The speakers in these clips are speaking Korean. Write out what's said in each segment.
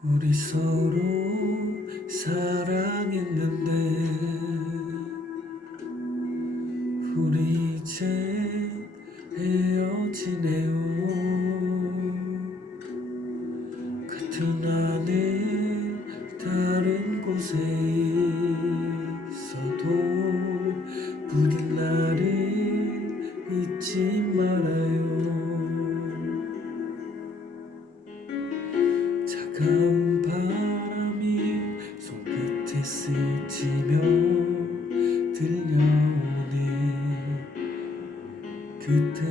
우리 서로 사랑했는데 우리 이제 헤어지네요. 같은 하늘 다른 곳에 차가운 바람이 손끝에 스치며 들려오네. 그때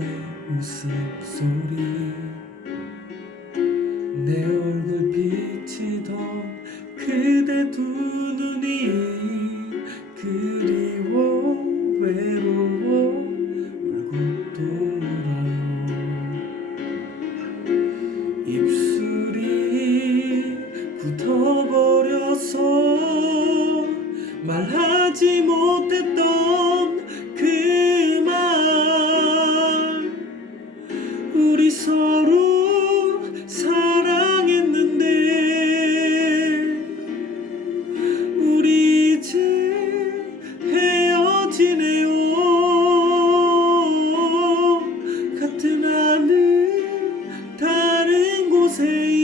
웃음소리. 내 얼굴 비치던 그대 두 하지 못했던 그 말. 우리 서로 사랑했는데 우리 이제 헤어지네요. 같은 하늘 다른 곳에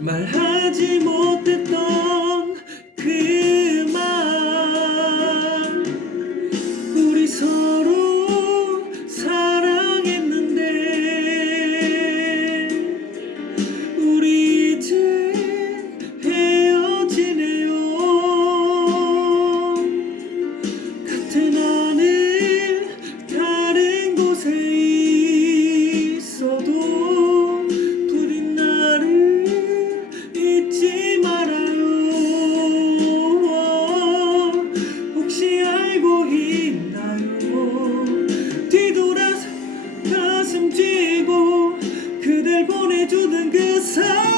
말하 보내주던 그 사람